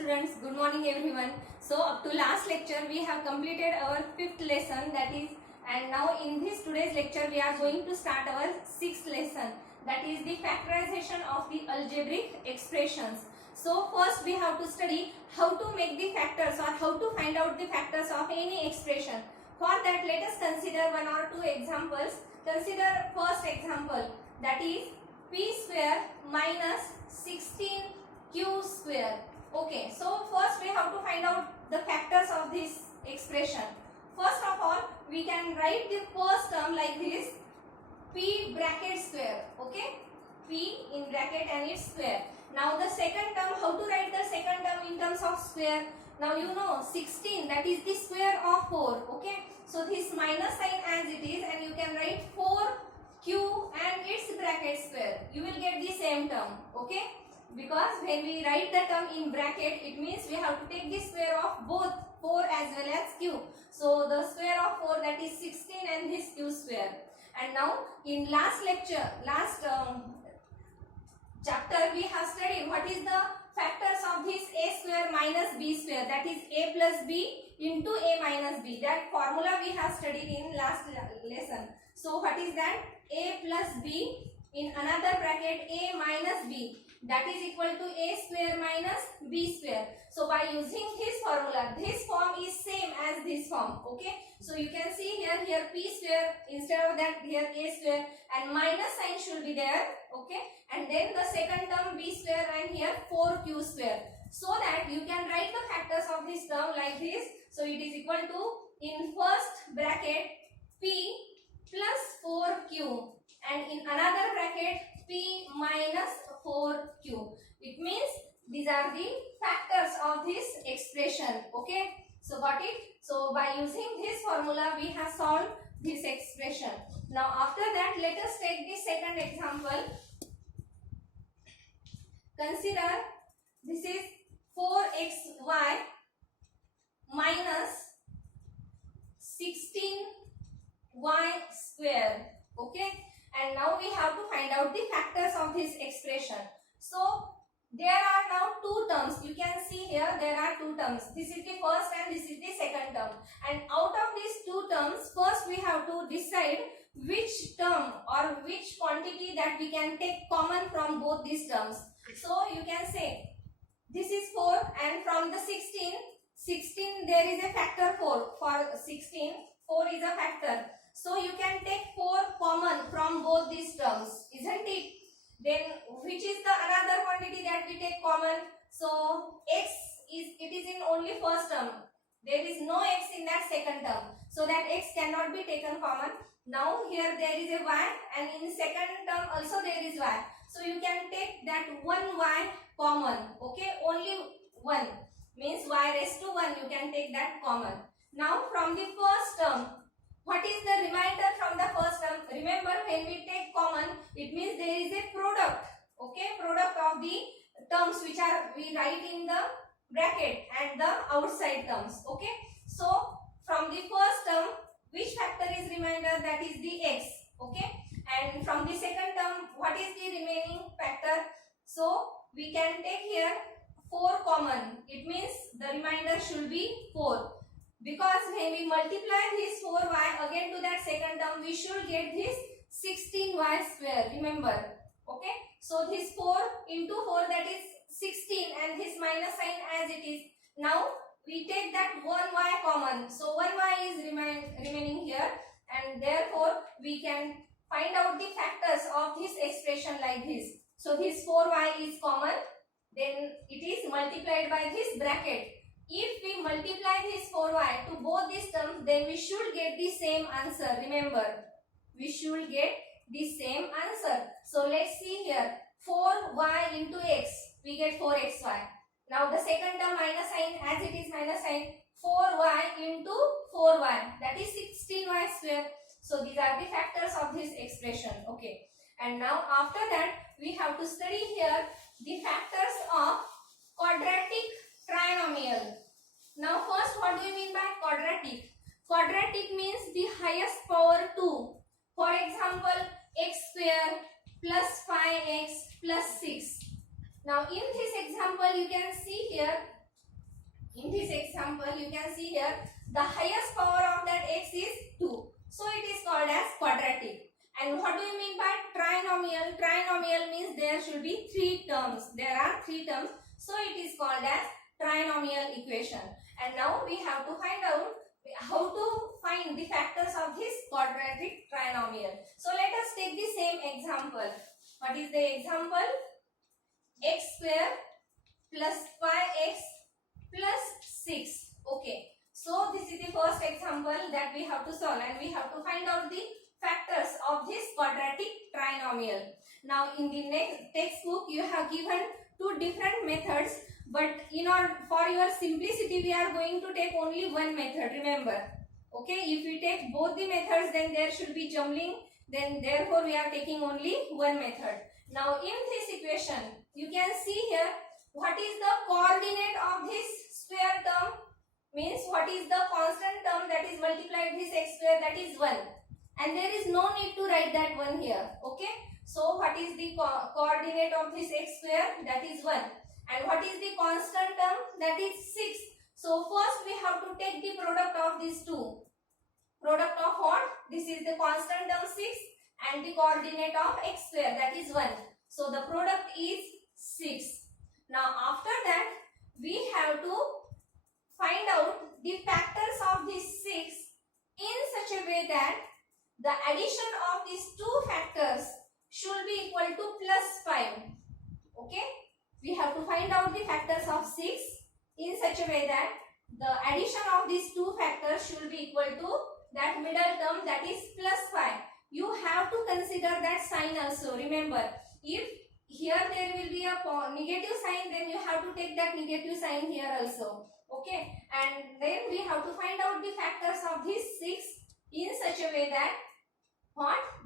students, good morning everyone. So up to last lecture we have completed our fifth lesson, that is, and now in this today's lecture we are going to start our sixth lesson, that is the factorization of the algebraic expressions. So first we have to study how to make the factors or how to find out the factors of any expression. For that let us consider one or two examples. Consider first example, that is p square minus 16q square. Okay, so first we have to find out the factors of this expression. First of all, we can write the first term like this, p bracket square. Okay, p in bracket and its square. Now the second term, how to write the second term in terms of square? Now you know 16, that is the square of 4. Okay, so this minus sign as it is, and you can write 4q and its bracket square. You will get the same term. Okay, because when we write the term in bracket, it means we have to take the square of both 4 as well as q. So the square of 4, that is 16, and this q square. And now in last lecture, last chapter, we have studied what is the factors of this a square minus b square, that is a plus b into a minus b. That formula we have studied in last lesson. So what is that? A plus b in another bracket a minus b, that is equal to a square minus b square. So by using this formula, this form is same as this form. Okay, so you can see here p square, instead of that here a square, and minus sign should be there. Okay, and then the second term b square, and here 4q square, so that you can write the factors of this term like this. So it is equal to, in first bracket, p plus 4q, and in another bracket p minus 4q. It means these are the factors of this expression. Okay, so got it? So by using this formula we have solved this expression. Now after that let us take the second example. Consider this is 4xy minus 16y square. Okay, and now we have to find out the factors of this expression. So there are now two terms. You can see here there are two terms. This is the first and this is the second term. And out of these two terms, first we have to decide which term or which quantity that we can take common from both these terms. So you can say this is 4, and from the 16 there is a factor 4. For 16, 4 is a factor. So you can take 4 common from both these terms, isn't it? Then which is the another quantity that we take common? So x is, it is in only first term. There is no x in that second term, so that x cannot be taken common. Now here there is a y, and in second term also there is y. So you can take that one y common. Okay, only 1 means y raised to 1, you can take that common. Now from the first term, what is the remainder from the first term? Remember, when we take common, it means there is a product. Okay, product of the terms which are we write in the bracket and the outside terms. Okay, so from the first term, which factor is remainder? That is the x. Okay, and from the second term, what is the remaining factor? So we can take here 4 common. It means the remainder should be 4. Because when we multiply this 4y again to that second term, we should get this 16y square. Remember. Okay. So this 4 into 4, that is 16, and this minus sign as it is. Now we take that 1y common. So 1y is remaining here, and therefore we can find out the factors of this expression like this. So this 4y is common, then it is multiplied by this bracket. If we multiply this 4y to both these terms, then we should get the same answer. Remember, we should get the same answer. So let's see here, 4y into x, we get 4xy. Now the second term minus sign as it is minus sign, 4y into 4y, that is 16y square. So these are the factors of this expression. Okay, and now after that we have to study here the factors of quadratic trinomial. Now first, what do you mean by quadratic? Quadratic means the highest power 2. For example, x square plus 5x plus 6. Now in this example you can see here you can see here the highest power of that x is 2. So it is called as quadratic. And what do you mean by trinomial? Trinomial means there should be 3 terms. There are 3 terms. So it is called as trinomial equation. And now we have to find out how to find the factors of this quadratic trinomial. So let us take the same example. What is the example? X square plus 5x plus 6. Okay. So this is the first example that we have to solve, and we have to find out the factors of this quadratic trinomial. Now in the next textbook you have given 2 different methods, but for your simplicity we are going to take only one method, remember. Okay, if we take both the methods then there should be jumbling, then therefore we are taking only one method. Now in this equation you can see here what is the coordinate of this square term, means what is the constant term that is multiplied this x square, that is 1. And there is no need to write that 1 here. Okay. So what is the coordinate of this x square? That is 1. And what is the constant term? That is 6. So first we have to take the product of these two. Product of what? This is the constant term 6 and the coordinate of x square, that is 1. So the product is 6. Now after that we have to find out the factors of this 6 in such a way that the addition of these two factors should be equal to plus 5. Okay. We have to find out the factors of 6 in such a way that the addition of these two factors should be equal to that middle term, that is plus 5. You have to consider that sign also. Remember, if here there will be a negative sign, then you have to take that negative sign here also. Okay. And then we have to find out the factors of this 6 in such a way that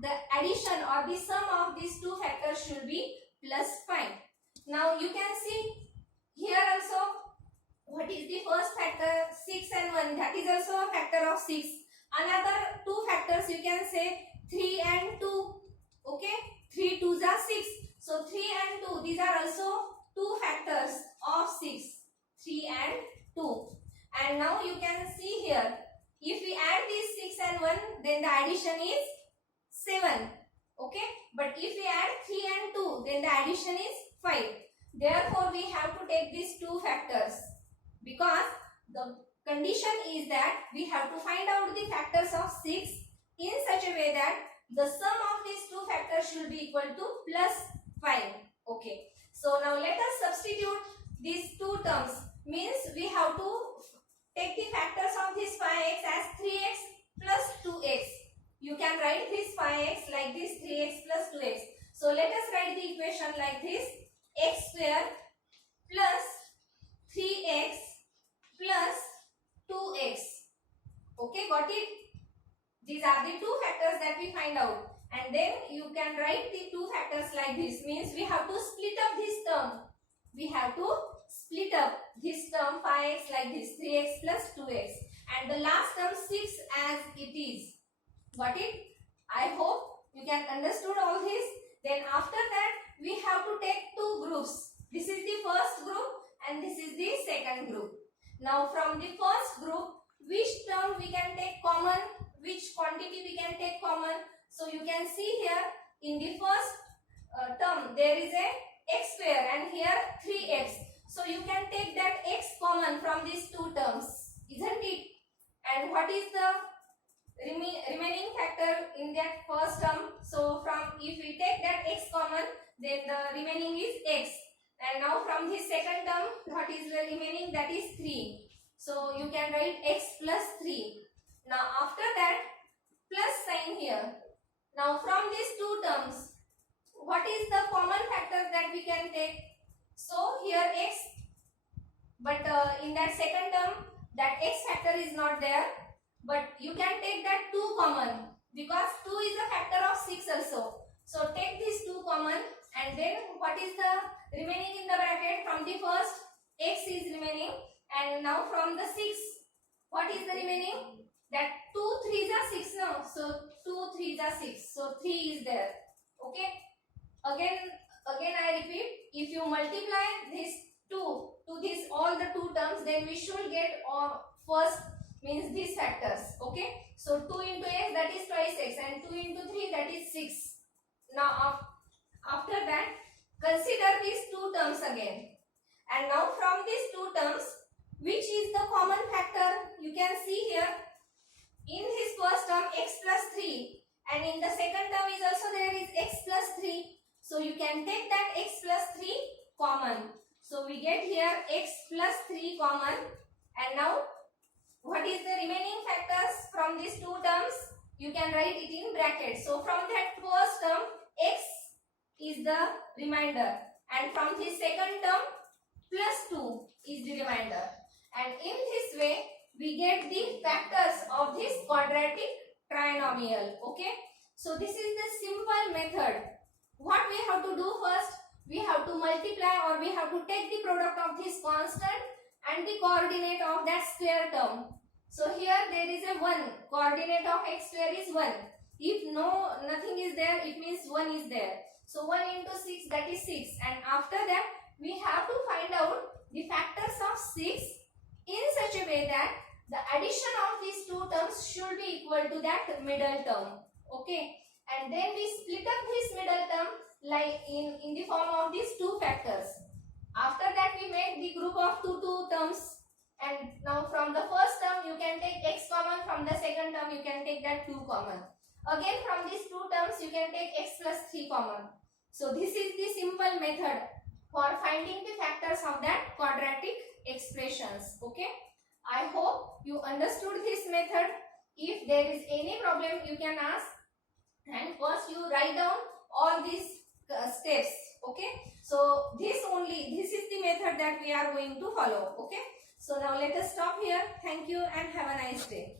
the addition or the sum of these two factors should be plus 5. Now you can see here also what is the first factor, 6 and 1, that is also a factor of 6. Another two factors you can say 3 and 2. Okay, 3 2s are 6. So 3 and 2, these are also two factors of 6, 3 and 2. And now you can see here, if we add these 6 and 1, then the addition is 7. Okay, but if we add 3 and 2, then the addition is 5. Therefore we have to take these two factors, because the condition is that we have to find out the factors of 6 in such a way that the sum of these two factors should be equal to plus 5. Okay, so now let us substitute these two terms, means we have to take the factors of this 5x as 3x plus 2x. You can write this 5x like this, 3x plus 2x. So let us write the equation like this: x square plus 3x plus 2x. Okay, got it? These are the two factors that we find out. And then you can write the two factors like this, means we have to split up this term. We have to split up this term 5x like this, 3x plus 2x. And the last term 6 as it is. Got it? I hope you can understood all this. Then after that we have to take two groups. This is the first group and this is the second group. Now from the first group, which term we can take common, which quantity we can take common. So you can see here in the first term there is a x square and here 3x. So you can take that x common from these two terms, isn't it? And what is the remaining factor in that first term? So from, if we take that x common, then the remaining is x. And now from this second term, what is the remaining? That is 3. So you can write x plus 3. Now after that, plus sign here. Now from these two terms, what is the common factor that we can take? So here x, but in that second term, that x factor is not there. But you can take that 2 common, because 2 is a factor of 6 also. So take these 2 common, and then what is the remaining in the bracket? From the first, x is remaining, and now from the 6, what is the remaining? That 2 3s are 6 now. So 2 3s are 6. So 3 is there. Okay. Again I repeat, if you multiply this 2 to this all the 2 terms, then we should get first means these factors. Okay, so 2 into x, that is twice x, and 2 into 3, that is 6. Now after that, consider these two terms again, and now from these two terms, which is the common factor? You can see here, in his first term x plus 3, and in the second term is also there is x plus 3. So you can take that x plus 3 common. So we get here x plus 3 common, and now what is the remaining factors from these two terms? You can write it in brackets. So from that first term, x is the remainder, and from this second term, plus 2 is the remainder, and in this way we get the factors of this quadratic trinomial. Okay, so this is the simple method. What we have to do first, we have to multiply, or we have to take the product of this constant and the coordinate of that square term. So here there is a 1, coordinate of x square is 1. If nothing is there, it means 1 is there. So 1 into 6, that is 6, and after that we have to find out the factors of 6 in such a way that the addition of these two terms should be equal to that middle term. Okay, and then we split up this middle term like in the form of these two factors. After that we make the group of two terms, and now from the first term you can take x common, from the second term you can take that 2 common. Again from these two terms you can take x plus 3 common. So this is the simple method for finding the factors of that quadratic expressions. Okay, I hope you understood this method. If there is any problem you can ask, and first you write down all these steps. Okay, so this is the method that we are going to follow. Okay, so now let us stop here. Thank you and have a nice day.